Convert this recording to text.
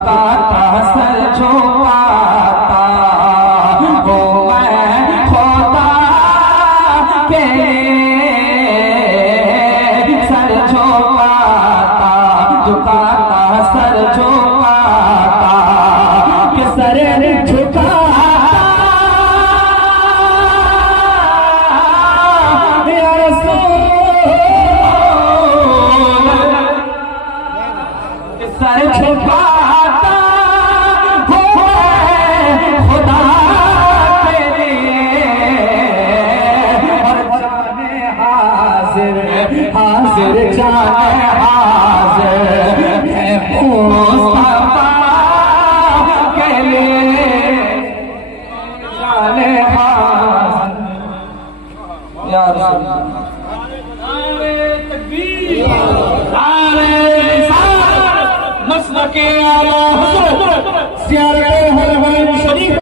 Sir झुकाता वो मैं खुदा के सर झुकाता सर झुकाता कि सर झुकाता या रसूल सर झुकाता हाजिर जाने हाजिर है मुस्तफा के लिए जाने हाजिर या रसूल तकबीर नारे रिसालत मसलके आला हज़रत ज़ियारत हरमैन शरीफ।